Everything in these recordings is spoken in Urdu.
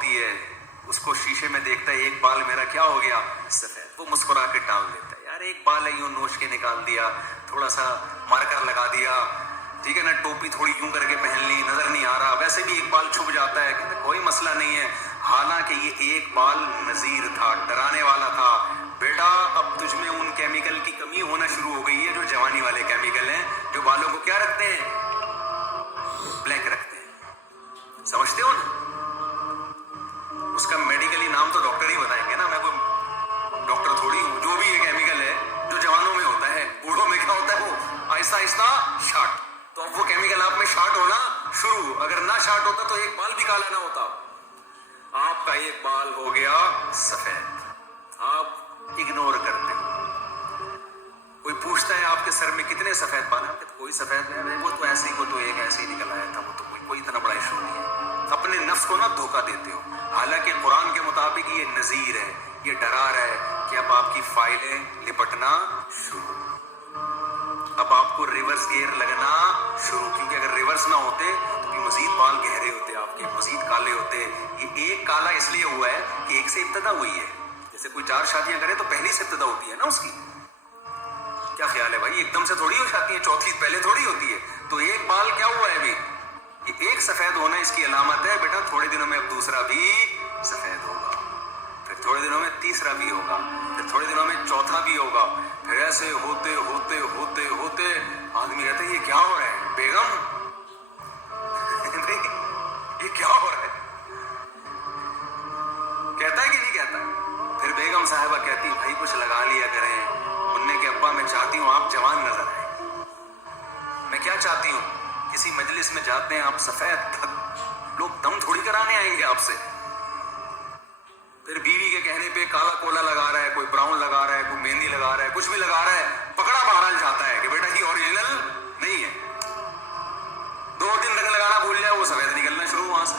ہوتی ہے, اس کو شیشے میں دیکھتا ہے, ایک بال میرا کیا ہو گیا, سفید. وہ مسکرا کے ٹال دیتا ہے, یار ایک بال ہے یوں نوچ کے نکال دیا, تھوڑا سا مارکر لگا دیا, ٹھیک ہے نا, ٹوپی تھوڑی یوں کر کے پہن لی, نظر نہیں آ رہا, ویسے بھی ایک بال چھپ جاتا ہے, کہتے کوئی مسئلہ نہیں ہے. حالانکہ یہ ایک بال نذیر تھا, ڈرانے والا تھا. بیٹا اب تجھ میں ان کیمیکل کی کمی ہونا شروع ہو گئی ہے جو جوانی والے کیمیکل ہیں, جو بالوں کو کیا رکھتے ہیں, بلیک رکھتے ہیں. سمجھتے ہو نا؟ اس کا میڈیکلی نام تو ڈاکٹر ہی بتائیں گے نا, میں کوئی ڈاکٹر تھوڑی ہوں. جو بھی یہ کیمیکل ہے جو جوانوں میں ہوتا ہے, بوڑھوں میں کیا ہوتا ہے, وہ آہستہ آہستہ شارٹ. تو اب وہ کیمیکل آپ میں شارٹ ہونا شروع, اگر نہ شارٹ ہوتا تو ایک بال بھی کالا نہ ہوتا. آپ کا ایک بال ہو گیا سفید, آپ اگنور کرتے ہو. کوئی پوچھتا ہے آپ کے سر میں کتنے سفید بال ہیں, کوئی سفید نہیں, وہ تو ایسے ہی, وہ تو ایک ایسے ہی نکل آیا تھا, وہ تو کوئی اتنا بڑا ایشو نہیں ہے. اپنے نفس کو نہ دھوکہ دیتے ہو. حالانکہ قرآن کے مطابق یہ نذیر ہے, یہ ڈرا رہا ہے کہ اب آپ کی فائلیں لپٹنا شروع, اب آپ کو ریورس گیئر لگنا شروع. کیونکہ اگر ریورس نہ ہوتے تو مزید بال گہرے ہوتے, آپ کے مزید کالے ہوتے. یہ ایک کالا اس لیے ہوا ہے کہ ایک سے ابتدا ہوئی ہے. جیسے کوئی 4 شادیاں کرے تو پہلی سے ابتدا ہوتی ہے نا اس کی. کیا خیال ہے بھائی, ایک دم سے تھوڑی ہو جاتی ہے, چوتھی پہلے تھوڑی ہوتی ہے. تو ایک بال کیا ہوا ہے ابھی, یہ ایک سفید ہونا اس کی علامت ہے. بیٹا تھوڑے دنوں میں اب دوسرا بھی سفید ہوگا, پھر تھوڑے دنوں میں تیسرا بھی ہوگا, پھر تھوڑے دنوں میں چوتھا بھی ہوگا. پھر ایسے ہوتے ہوتے ہوتے ہوتے آدمی کہتا ہے یہ کیا ہو رہا ہے بیگم, یہ کیا ہو رہا ہے, کہتا ہے کہ نہیں کہتا ہے. پھر بیگم صاحبہ کہتی بھائی کچھ لگا لیا کریں. اننے کہ ابا میں چاہتی ہوں آپ جوان نظر آئیں. میں کیا چاہتی ہوں, کسی مجلس میں جاتے ہیں آپ سفید, لوگ دم تھوڑی کرانے آئیں گے آپ سے. پھر بیوی کے کہنے پہ کالا کولا لگا رہا ہے, کوئی براؤن لگا رہا ہے, کوئی مہندی لگا رہا ہے, کچھ بھی لگا رہا ہے, پکڑا بہرحال جاتا ہے کہ بیٹا یہ اوریجنل نہیں ہے. 2 دن رنگ لگانا بھول جائے وہ سفید نکلنا شروع وہاں سے.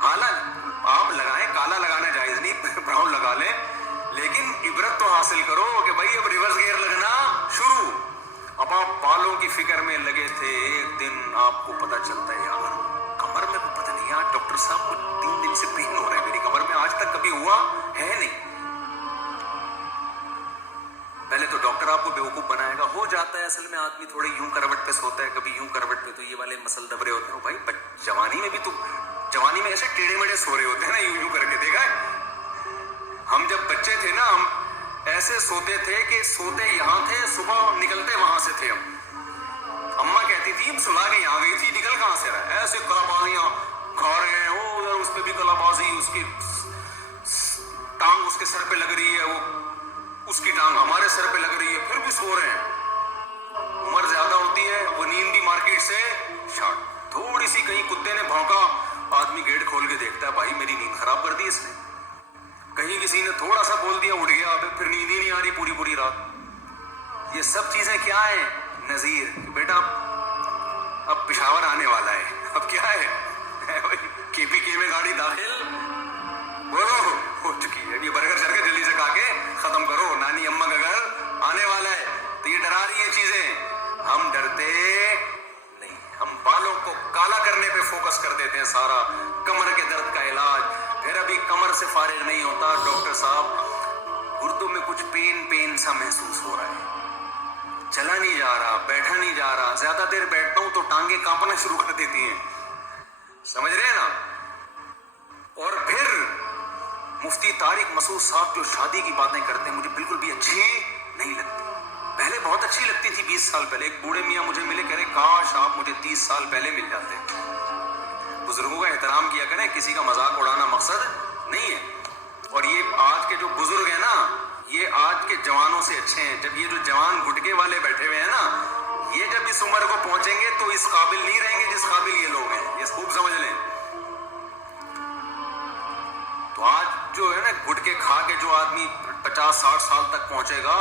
حالانکہ آپ لگائیں, کالا لگانا جائز نہیں, براؤن لگا لیں, لیکن عبرت تو حاصل کرو کہ بھائی اب ریورس گیئر لگنا شروع. اب آپ بالوں کی فکر میں لگے تھے, ایک دن آپ کو پتہ چلتا ہے یار کمر میں پتہ نہیں, یار ڈاکٹر صاحب کو 3 دن سے پین ہو رہا ہے میری کمر میں, آج تک کبھی ہوا ہے نہیں. پہلے تو ڈاکٹر آپ کو بیوقوف بنائے گا, ہو جاتا ہے اصل میں آدمی تھوڑے یوں کروٹ پہ سوتا ہے, کبھی یوں کروٹ پہ, تو یہ والے مسل دبرے ہوتے ہیں. بھائی جوانی میں بھی تو, جوانی میں ایسے ٹیڑھے میڑھے سو رہے ہوتے ہیں نا, یوں یوں کر کے دیکھا ہے. ہم جب بچے تھے نا, ہم ایسے سوتے تھے کہ سوتے یہاں تھے, صبح نکلتے وہاں سے تھے. ہم اماں کہتی تھی ہم سلا کے یہاں گئی تھی, نکل کہاں سے رہا ہے, ایسے کلابازیاں کھا رہے ہیں, وہ ادھر اس پہ بھی کلابازی, اس کی ٹانگ اس کے سر پہ لگ رہی ہے, وہ اس کی ٹانگ ہمارے سر پہ لگ رہی ہے, پھر بھی سو رہے ہیں. عمر زیادہ ہوتی ہے, وہ نیند بھی مارکیٹ سے شارٹ. تھوڑی سی کہیں کتے نے بھونکا, آدمی گیٹ کھول کے دیکھتا ہے بھائی میری نیند خراب کر دی اس نے. کہیں کسی نے تھوڑا سا بول دیا اٹھ گیا, پھر نیند ہی نہیں آ رہی پوری رات. یہ سب چیزیں کیا ہیں, نذیر. بیٹا اب پشاور آنے والا ہے, اب کیا ہے کے پی کے میں گاڑی داخل بولو ہو چکی ہے. یہ برگر شرگر جلدی سے کھا کے ختم کرو, نانی اماں کا گھر آنے والا ہے. تو یہ ڈرا رہی ہیں چیزیں, ہم ڈرتے نہیں. ہم بالوں کو کالا کرنے پہ فوکس کر دیتے ہیں سارا. کمر کے درد کا علاج, پھر ابھی کمر سے فارغ نہیں ہوتا, ڈاکٹر صاحب گردوں میں کچھ پین سا محسوس ہو رہا ہے, چلا نہیں جا رہا, بیٹھا نہیں جا رہا, زیادہ دیر بیٹھتا ہوں تو ٹانگیں کانپنا شروع کر دیتی ہیں. سمجھ رہے ہیں نا. اور پھر مفتی طارق مسعود صاحب جو شادی کی باتیں کرتے ہیں مجھے بالکل بھی اچھی نہیں لگتی. پہلے بہت اچھی لگتی تھی, 20 سال پہلے. ایک بوڑھے میاں مجھے ملے, کہہ رہے کاش آپ مجھے 30 سال پہلے مل جاتے. بزرگوں کا احترام کیا کریں, کسی کا مذاق اڑانا مقصد نہیں ہے. اور یہ آج کے جو بزرگ ہیں نا, یہ آج کے جوانوں سے اچھے ہیں. جب یہ جو جوان گھٹکے والے بیٹھے ہوئے ہیں نا, یہ جب اس عمر کو پہنچیں گے تو اس قابل نہیں رہیں گے جس قابل یہ لوگ ہیں. یہ خوب سمجھ لیں. تو آج جو ہے نا گھٹکے کھا کے جو آدمی 50-60 سال تک پہنچے گا,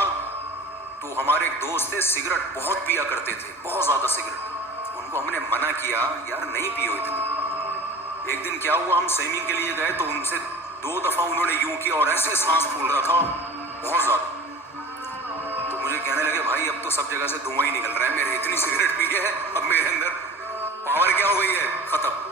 تو ہمارے ایک دوست تھے سگریٹ بہت پیا کرتے تھے, بہت زیادہ سگریٹ. ان کو ہم نے منع کیا, یار نہیں پیو اتنی. ایک دن کیا ہوا, ہم سوئمنگ کے لیے گئے تو ان سے 2 دفعہ انہوں نے یوں کیا اور ایسے سانس پھول رہا تھا بہت زیادہ. تو مجھے کہنے لگے بھائی اب تو سب جگہ سے دھواں ہی نکل رہا ہے, میرے اتنی سگریٹ پی کے ہے, اب میرے اندر پاور کیا ہو گئی ہے, ختم.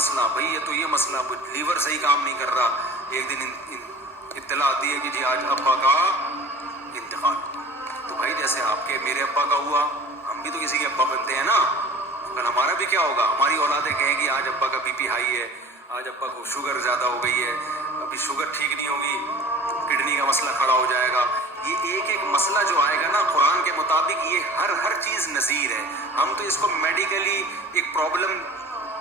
مسئلہ, بھائی یہ مسئلہ, لیور صحیح کام نہیں کر رہا. ایک دن اطلاع آتی ہے کہ جی آج ابا کا انتقال. تو بھائی جیسے آپ کے میرے ابا کا ہوا, ہم بھی تو کسی کے ابا بنتے ہیں نا, کل ہمارا بھی کیا ہوگا, ہماری اولادیں کہیں گی آج ابا کا بی پی ہائی ہے, آج ابا کو شوگر زیادہ ہو گئی ہے, ابھی شوگر ٹھیک نہیں ہوگی, کڈنی کا مسئلہ کھڑا ہو جائے گا. یہ ایک مسئلہ جو آئے گا نا قرآن کے مطابق, یہ ہر چیز نذیر ہے. ہم تو اس کو میڈیکلی ایک پرابلم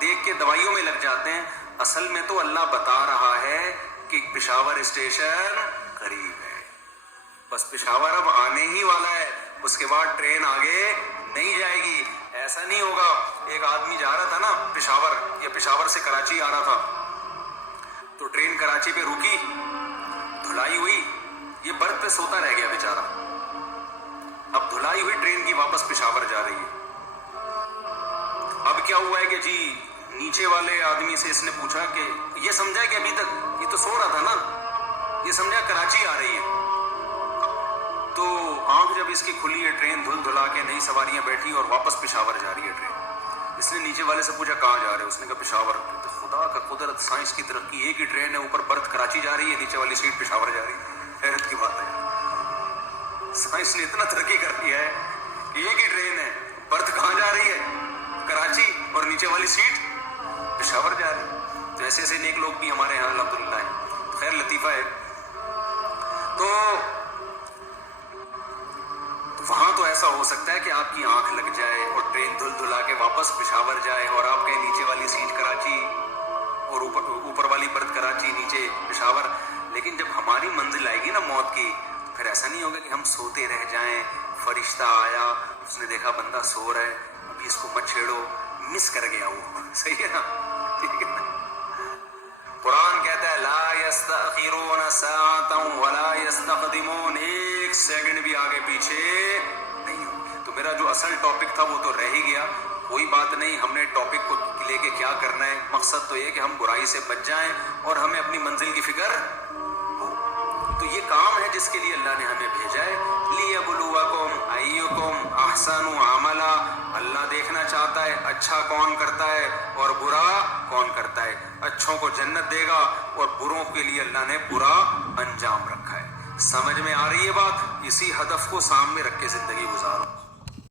دیکھ کے دوائیوں میں لگ جاتے ہیں, اصل میں تو اللہ بتا رہا ہے کہ پشاور اسٹیشن قریب ہے, بس پشاور اب آنے ہی والا ہے, اس کے بعد ٹرین آگے نہیں جائے گی. ایسا نہیں ہوگا, ایک آدمی جا رہا تھا نا پشاور, یا پشاور سے کراچی آ رہا تھا, تو ٹرین کراچی پہ رکی, دھلائی ہوئی, یہ برتھ پہ سوتا رہ گیا بیچارہ. اب دھلائی ہوئی ٹرین کی واپس پشاور جا رہی ہے. اب کیا ہوا ہے کہ جی نیچے والے آدمی سے اس نے پوچھا کہ یہ سمجھا کہ ابھی تک یہ تو سو رہا تھا نا, یہ سمجھا کراچی آ رہی ہے. تو آنکھ جب اس کی کھلی ہے, ٹرین دھل دھلا کے نئی سواریاں بیٹھی اور واپس پشاور جا رہی ہے ٹرین. اس نے نیچے والے سے پوچھا کہاں جا رہے, اس نے کہا پشاور. تو خدا کا قدرت, سائنس کی ترقی, ایک ہی ٹرین ہے, اوپر برتھ کراچی جا رہی ہے, نیچے والی سیٹ پشاور جا رہی ہے. حیرت کی بات ہے, سائنس نے اتنا ترقی کر دیا ہے کہ ایک ہی ٹرین ہے, برتھ کہاں جا رہی ہے, کراچی, اور نیچے والی سیٹ پشاور جا رہی ہے. تو ایسے ایسے نیک لوگ بھی ہمارے یہاں الحمدللہ ہیں. خیر لطیفہ ہے. تو وہاں تو ایسا ہو سکتا ہے کہ آپ کی آنکھ لگ جائے اور ٹرین دھل دھلا کے واپس پشاور جائے, اور آپ کہیں نیچے والی سیٹ کراچی اور اوپر والی برتھ کراچی, نیچے پشاور. لیکن جب ہماری منزل آئے گی نا موت کی, پھر ایسا نہیں ہوگا کہ ہم سوتے رہ جائیں, فرشتہ آیا, اس نے دیکھا بندہ سو رہا ہے, ابھی اس کو مت چھیڑو, مس کر گیا وہ. صحیح ہے نا, ٹھیک ہے. قرآن کہتا ہے لا یستأخرون ساعتا ولا یستقدمون, ایک سیکنڈ بھی آگے پیچھے نہیں ہو. تو میرا جو اصل ٹاپک تھا وہ تو رہ ہی گیا, کوئی بات نہیں. ہم نے ٹاپک کو لے کے کیا کرنا ہے, مقصد تو یہ کہ ہم برائی سے بچ جائیں اور ہمیں اپنی منزل کی فکر ہو. تو یہ کام ہے جس کے لیے اللہ نے ہمیں بھیجا ہے. لیبلوکم ایکم احسن عملا, اللہ دیکھنا چاہتا ہے اچھا کون کرتا ہے اور برا کون کرتا ہے. اچھوں کو جنت دے گا اور بروں کے لیے اللہ نے برا انجام رکھا ہے. سمجھ میں آ رہی ہے بات؟ اسی ہدف کو سامنے رکھ کے زندگی گزارو.